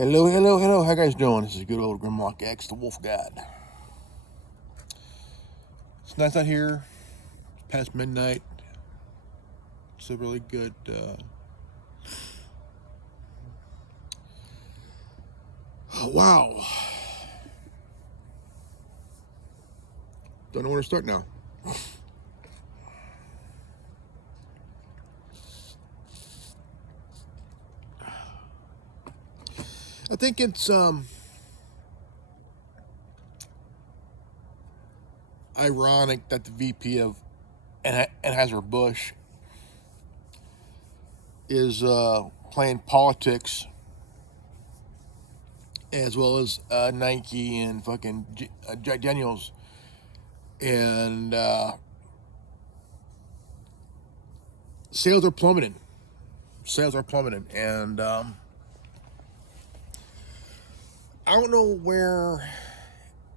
Hello, hello, hello. How you guys doing? This is good old Grimlock X, the Wolf God. It's nice out here. It's past midnight. It's a really good. Wow. Don't know where to start now. I think it's ironic that the VP of Anheuser-Busch is playing politics as well as Nike and fucking Jack Daniels, and sales are plummeting. And I don't know where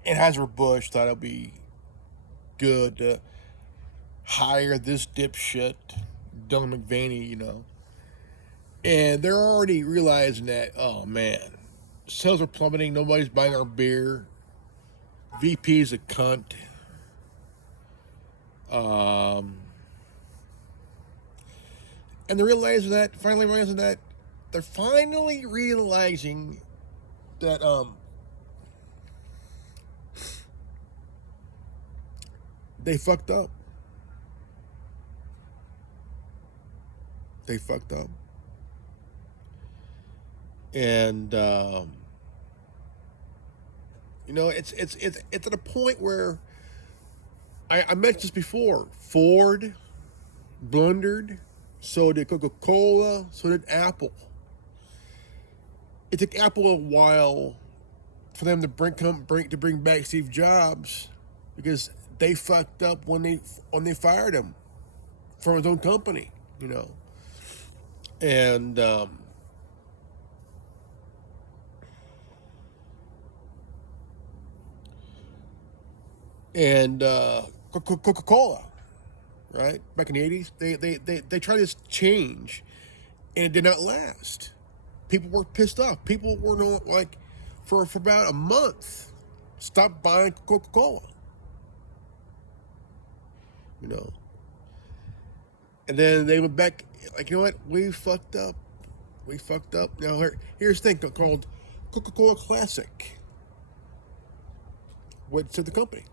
Anheuser-Busch thought it'd be good to hire this dipshit, Dylan McVaney, and they're already realizing that, oh man, sales are plummeting, nobody's buying our beer, VP's a cunt. And they're finally realizing that they fucked up. And it's at a point where I mentioned this before. Ford blundered, so did Coca-Cola, so did Apple. It took Apple a while for them to bring back Steve Jobs, because they fucked up when they fired him from his own company, and Coca-Cola, right? Back in the 80s, they tried this change, and it did not last. People were pissed off. People were for about a month, stopped buying Coca-Cola. And then they went back, what? We fucked up. Now here's the thing called Coca-Cola Classic, went to the company.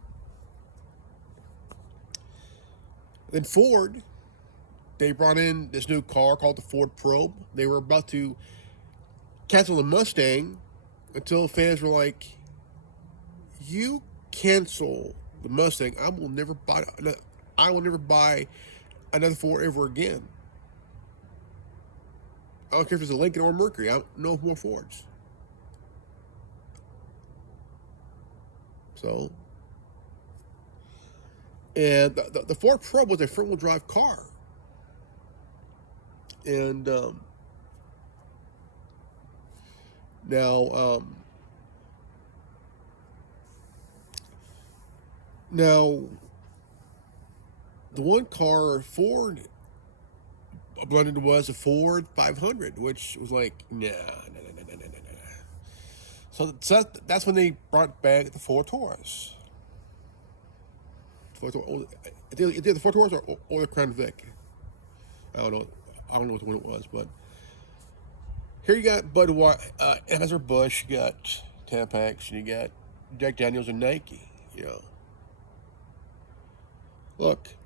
Then Ford, they brought in this new car called the Ford Probe. They were about to cancel the Mustang until fans were like, you cancel the Mustang, I will never buy another Ford ever again. I don't care if it's a Lincoln or a Mercury. I don't know more Fords. So, and the Ford Probe was a front-wheel drive car. And now the one car Ford blended was a Ford 500, which was like, nah. So that's when they brought back the Ford Taurus. Either the Ford Taurus or the Crown Vic. I don't know which one it was, but here you got Budweiser, Anheuser-Busch, you got Tampax, and you got Jack Daniels and Nike. Look,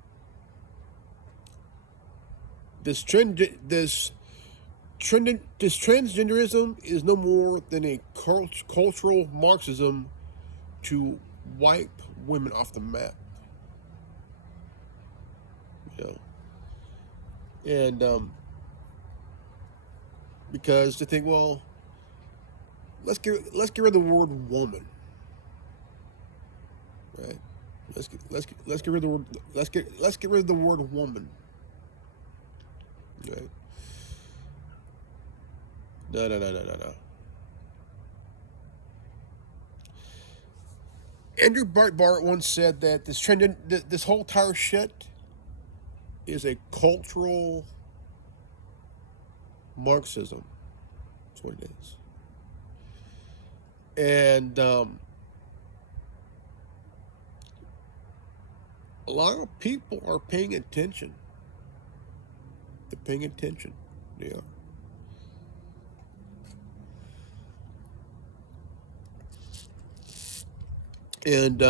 this transgenderism is no more than a cultural Marxism to wipe women off the map. And because they think, well, let's get rid of the word woman, right? Let's get rid of the word woman, right? No. Andrew Breitbart once said that this whole entire shit is a cultural Marxism. That's what it is. And a lot of people are paying attention. They're paying attention. Yeah. And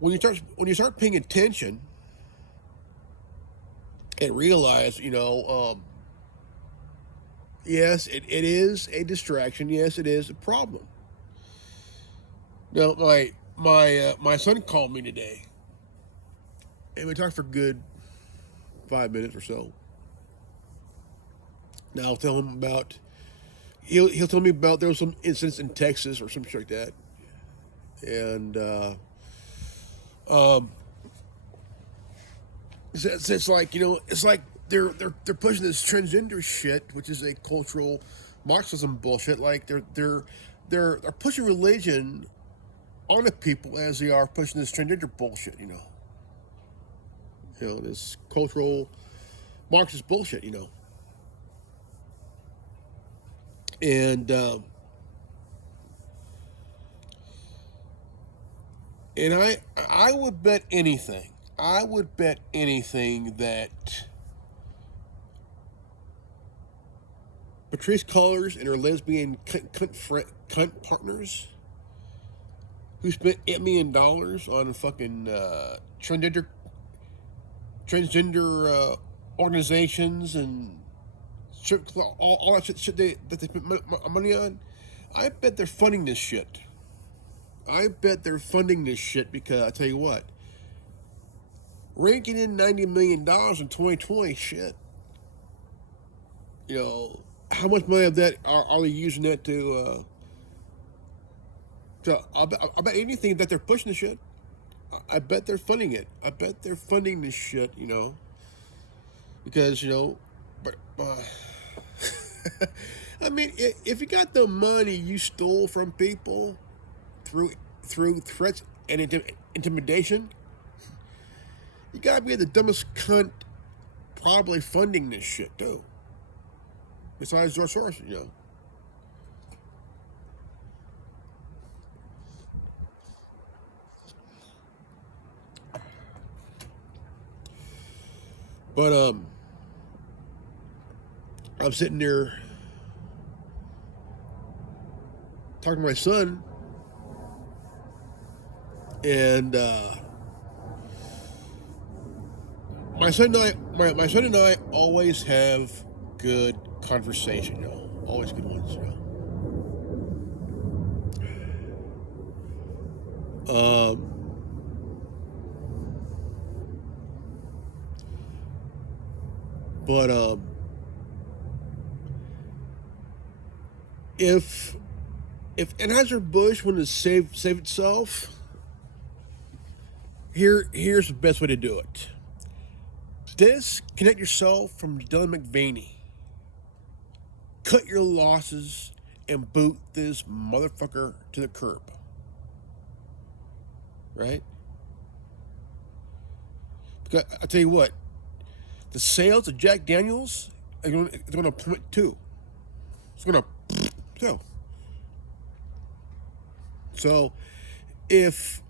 when you start paying attention and realize, yes, it is a distraction. Yes, it is a problem. Now, my son called me today, and we talked for a good 5 minutes or so. Now I'll tell him about. He'll tell me about there was some incidents in Texas or something like that, and um, it's like it's like they're pushing this transgender shit, which is a cultural Marxism bullshit. Like they're pushing religion on the people as they are pushing this transgender bullshit. This cultural Marxist bullshit. And and I would bet anything. I would bet anything that Patrice Cullors and her lesbian cunt partners who spent $8 million on fucking transgender organizations and all that shit that they spent money on. I bet they're funding this shit. I bet they're funding this shit because I tell you what, raking in $90 million in 2020, shit. How much money of that are they using that to? I bet anything that they're pushing the shit. I bet they're funding it. I bet they're funding this shit. Because but. I mean, if you got the money you stole from people through threats and intimidation, you gotta be the dumbest cunt probably funding this shit too. Besides George Soros, But I'm sitting there talking to my son, and my son and I always have good conversation, always good ones, But if Anheuser-Busch wanted to save itself, here's the best way to do it. Disconnect yourself from Dylan McVaney. Cut your losses and boot this motherfucker to the curb. Right? Because I tell you what, the sales of Jack Daniels are going to plummet too. It's going to too. So, if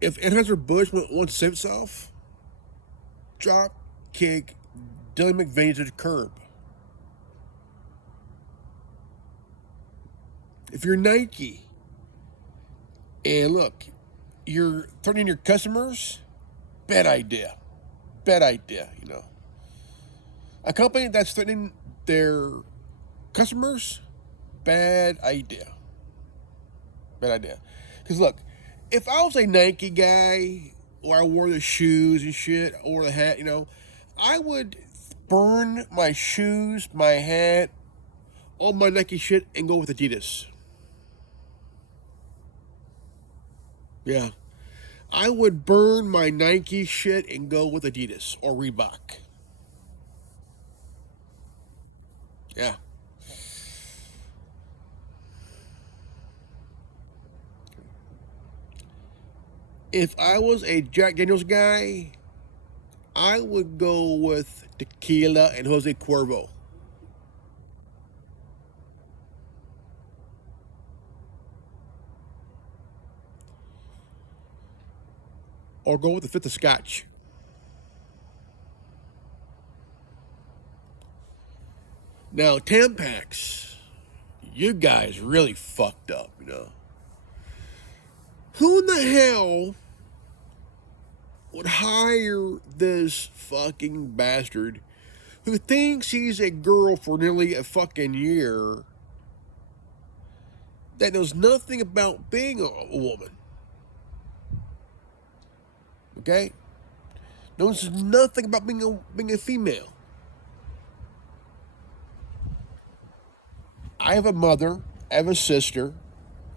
Anheuser-Busch wants to save itself, drop kick Dylan McVaney to the curb. If you're Nike, and look, you're threatening your customers, bad idea. Bad idea, A company that's threatening their customers, bad idea. Bad idea. Because look, if I was a Nike guy, or I wore the shoes and shit, or the hat, I would burn my shoes, my hat, all my Nike shit, and go with Adidas. Yeah. I would burn my Nike shit and go with Adidas or Reebok. Yeah. If I was a Jack Daniels guy, I would go with tequila and Jose Cuervo. or go with the fifth of scotch. Now, Tampax, you guys really fucked up, you know. Who in the hell would hire this fucking bastard who thinks he's a girl for nearly a fucking year that knows nothing about being a woman? Okay? Knows nothing about being a female. I have a mother, I have a sister,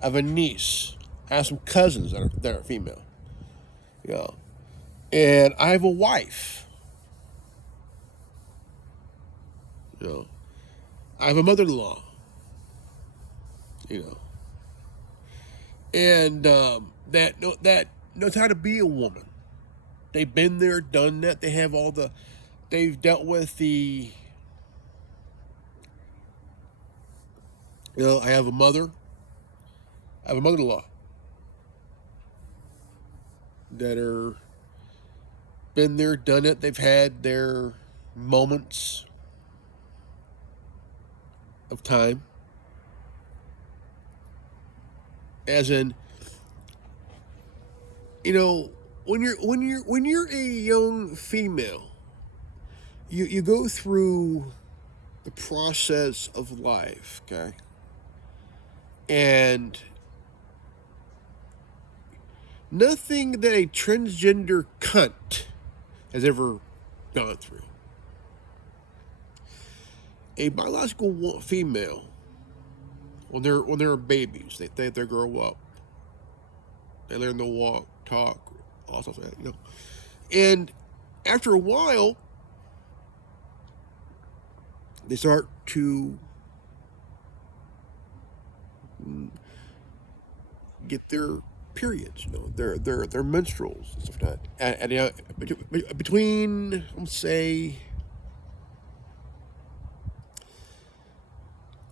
I have a niece, I have some cousins that are female. You know. And I have a wife. You know. I have a mother-in-law. You know. And that knows how to be a woman. They've been there, done that. They have they've dealt with the, you know, I have a mother, I have a mother-in-law that are been there, done it. They've had their moments of time. As in, you know, when you're a young female, you go through the process of life, okay? And nothing that a transgender cunt has ever gone through. A biological female, when they're babies, they grow up, they learn to walk, talk, all stuff like that, you know. And after a while, they start to get their periods, you know, their menstruals and stuff like that. And you know, between, let's say,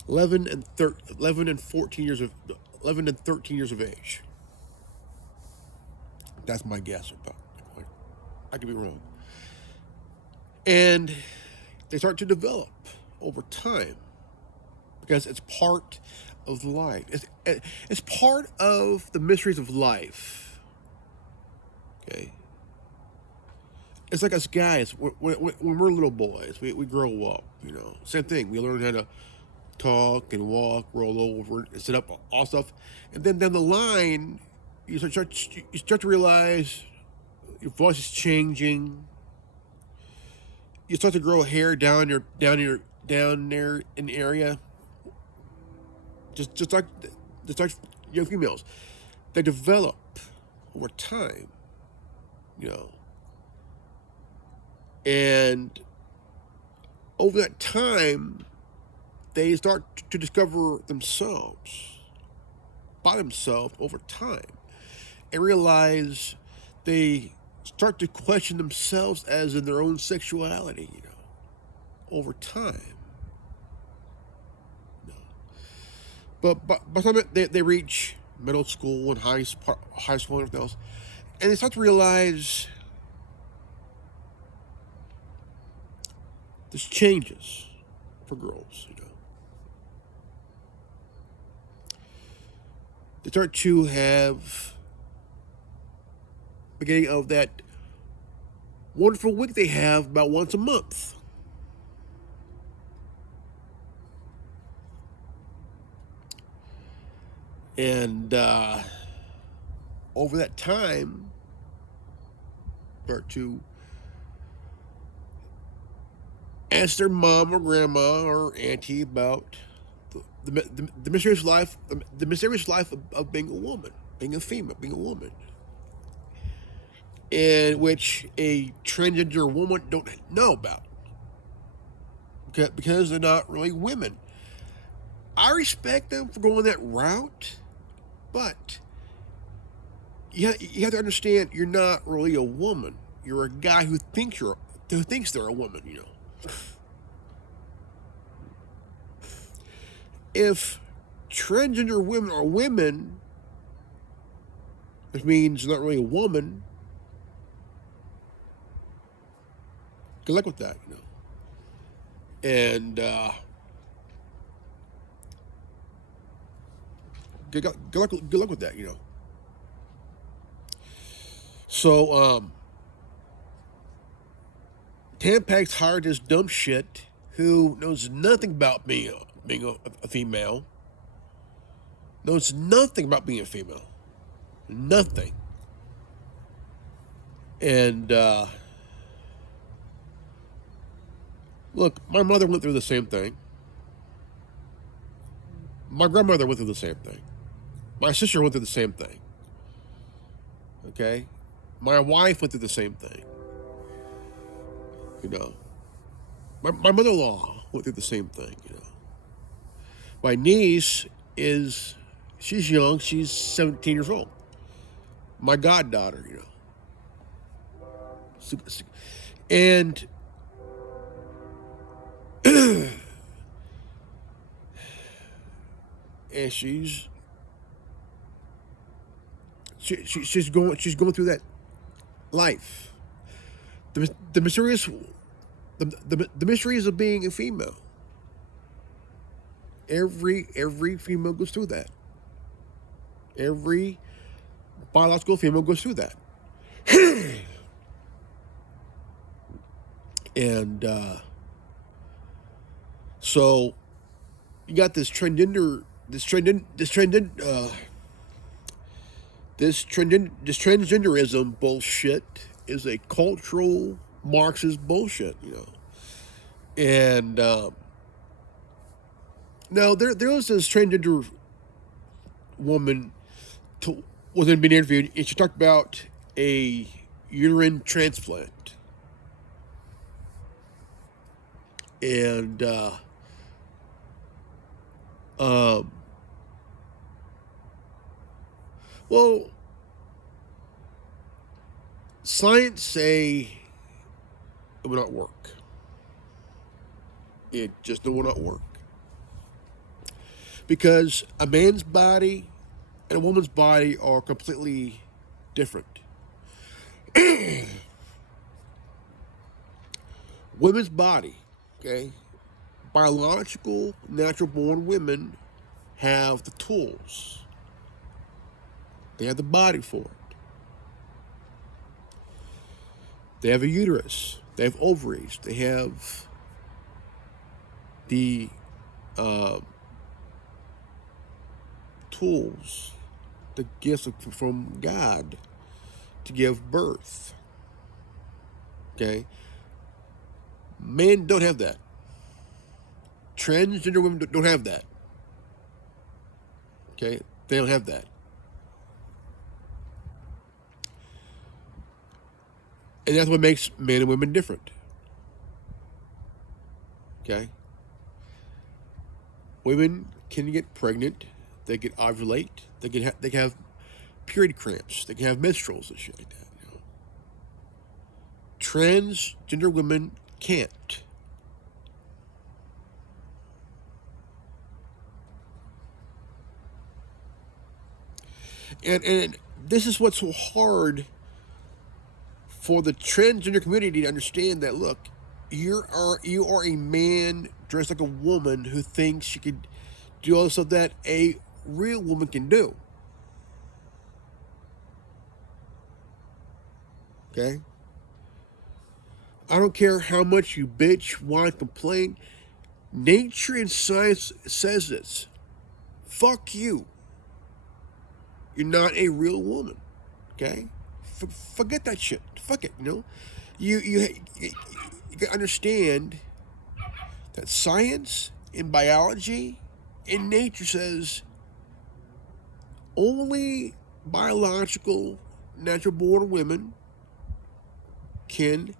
11 and 13 years of age. That's my guess. I could be wrong. And they start to develop over time because it's part of life. It's part of the mysteries of life. Okay. It's like us guys, when we're little boys, we grow up, you know. Same thing. We learn how to talk and walk, roll over, and sit up, all stuff. And then down the line, you start to realize your voice is changing. You start to grow hair down there in the area. Just like young females, they develop over time, you know. And over that time, they start to discover themselves by themselves over time, and realize they start to question themselves as in their own sexuality, you know, over time. You know. But by the time they reach middle school and high school and everything else, and they start to realize there's changes for girls, you know. They start to have beginning of that wonderful week they have about once a month. And over that time, start to ask their mom or grandma or auntie about the mysterious life, the mysterious life of being a woman, being a female, being a woman, in which a transgender woman don't know about, because they're not really women. I respect them for going that route, but you have to understand you're not really a woman. You're a guy who thinks they're a woman, you know. If transgender women are women, which means not really a woman, Good luck with that, you know. And good luck with that, you know. So Tampak's hired this dumb shit who knows nothing about being a female. Knows nothing about being a female. Nothing. And look, my mother went through the same thing. My grandmother went through the same thing. My sister went through the same thing. Okay? My wife went through the same thing. You know? My mother-in-law went through the same thing, you know? My niece she's young, she's 17 years old. My goddaughter, you know? And and she's going through that life. The mysteries of being a female. Every female goes through that. Every biological female goes through that. And so you got this transgenderism bullshit is a cultural Marxist bullshit, you know. And now there was this transgender woman was being interviewed, and she talked about a uterine transplant. And well, science say it will not work. It just will not work. Because a man's body and a woman's body are completely different. Women's body, okay, biological, natural-born women have the tools. They have the body for it. They have a uterus. They have ovaries. They have the tools, the gifts from God to give birth. Okay? Men don't have that. Transgender women don't have that. Okay? They don't have that. And that's what makes men and women different. Okay? Women can get pregnant. They can ovulate. They can have period cramps. They can have menstruals and shit like that. You know? Transgender women can't. And this is what's so hard for the transgender community to understand, that look, you are a man dressed like a woman who thinks she could do all the stuff that a real woman can do. Okay? I don't care how much you bitch, whine, complain. Nature and science says this. Fuck you. You're not a real woman. Okay? Forget that shit. Fuck it, you know? You can understand that science and biology and nature says only biological, natural-born women can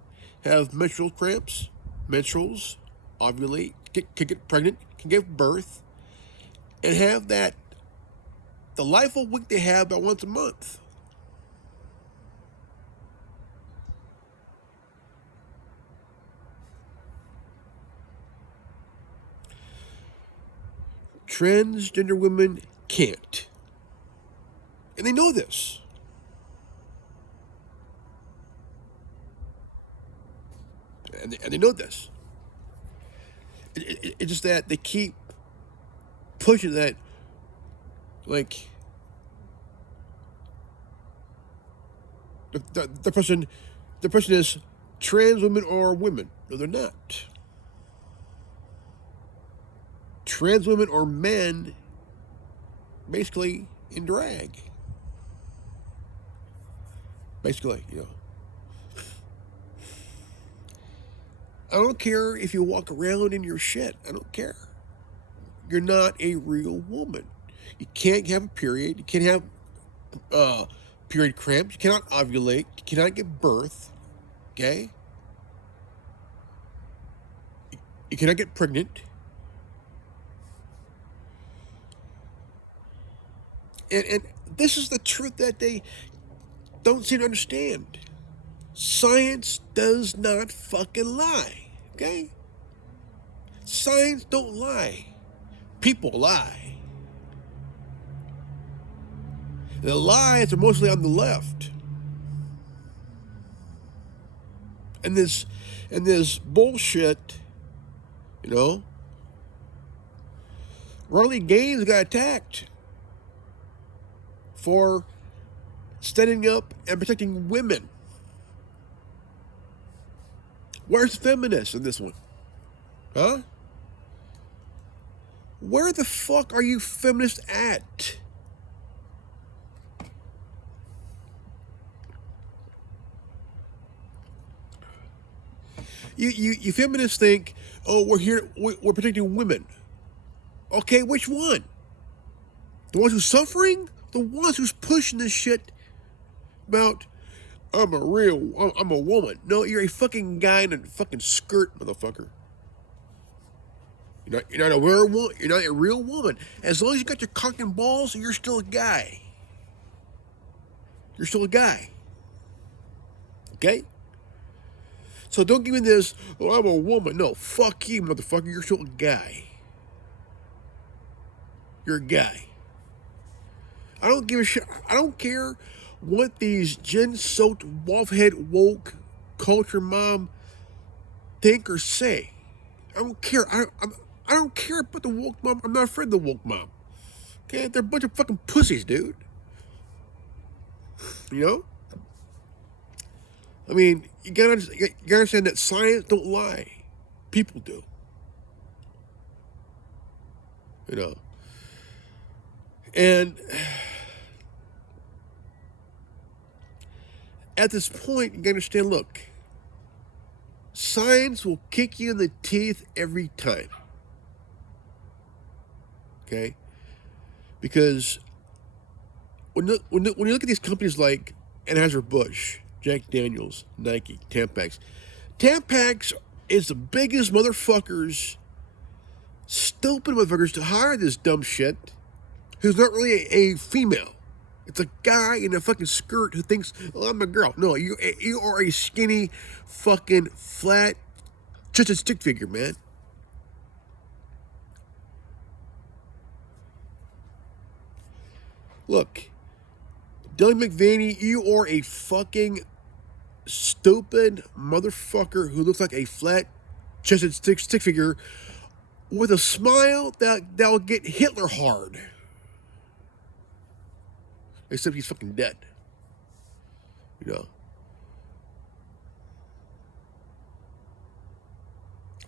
have menstrual cramps, menstruals, ovulate, can get pregnant, can give birth, and have that delightful week they have about once a month. Transgender women can't. And they know this. and they know this. It's just that they keep pushing that, like, the person is trans women or women. No, they're not. Trans women or men, basically in drag. Basically, you know. I don't care if you walk around in your shit. I don't care. You're not a real woman. You can't have a period. You can't have period cramps. You cannot ovulate. You cannot give birth. Okay? You cannot get pregnant. And this is the truth that they don't seem to understand. Science does not fucking lie. Okay? Science don't lie. People lie. The lies are mostly on the left. And this bullshit, you know. Riley Gaines got attacked for standing up and protecting women. Where's the feminists in this one? Huh? Where the fuck are you feminists at? You feminists think, oh, we're protecting women. Okay, which one? The ones who's suffering? The ones who's pushing this shit about, I'm a woman. No, you're a fucking guy in a fucking skirt, motherfucker. You're not a real woman. As long as you got your cock and balls, you're still a guy. You're still a guy. Okay? So don't give me this, oh, I'm a woman. No, fuck you, motherfucker. You're still a guy. You're a guy. I don't give a shit. I don't care what these gin-soaked, wolf-head, woke, culture mom think or say. I don't care. I don't care about the woke mom. I'm not afraid of the woke mom. Okay? They're a bunch of fucking pussies, dude. You know? I mean, you gotta understand that science don't lie. People do. You know? And at this point, you gotta understand, look, science will kick you in the teeth every time. Okay? Because when you look at these companies like Anheuser-Busch, Jack Daniels, Nike, Tampax is the biggest motherfuckers, stupid motherfuckers to hire this dumb shit who's not really a female. It's a guy in a fucking skirt who thinks, oh, I'm a girl. No, you are a skinny, fucking, flat, just a stick figure, man. Look, Doug McVaney, you are a fucking stupid motherfucker who looks like a flat-chested stick figure with a smile that'll get Hitler hard. Except he's fucking dead. You know.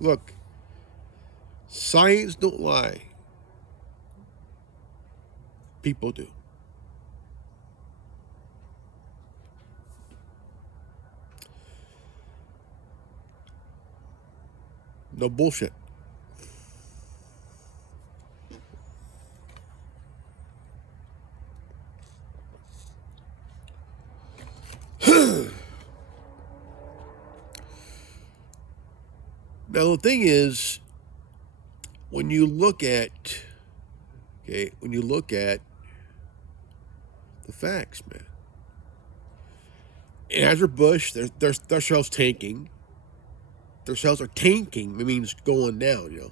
Look, science don't lie. People do. No bullshit. Now the thing is, when you look at the facts, man, Anheuser-Busch, their sales tanking. Their sales are tanking. It means going down, you know.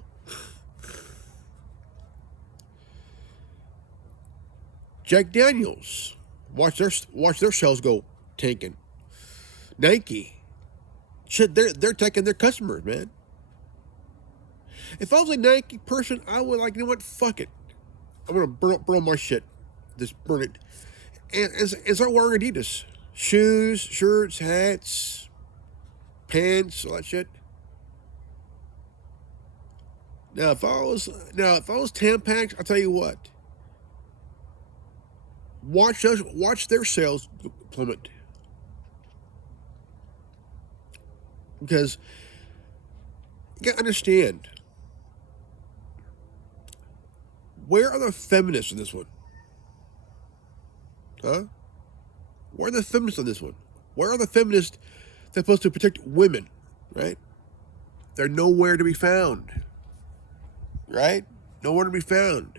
Jack Daniels, watch their sales go tanking. Nike, Shit, they're taking their customers, man. If I was a Nike person, I would like, you know what? Fuck it. I'm gonna burn my shit. Just burn it. And start wearing Adidas. Shoes, shirts, hats, pants, all that shit. Now if I was Tampax, I'll tell you what. Watch their sales plummet. Because you gotta understand, where are the feminists in this one? Huh? Where are the feminists on this one? Where are the feminists that's supposed to protect women? Right? They're nowhere to be found. Right? Nowhere to be found.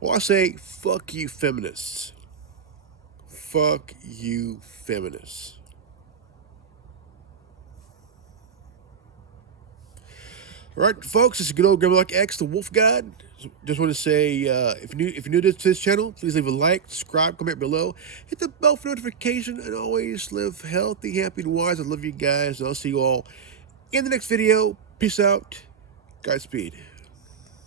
Well, I say, fuck you, feminists. Fuck you, feminists. All right, folks, this is good old Grandma X, the Wolf God. Just want to say, if you're new to this channel, please leave a like, subscribe, comment below, hit the bell for notification, and always live healthy, happy, and wise. I love you guys, and I'll see you all in the next video. Peace out. Godspeed.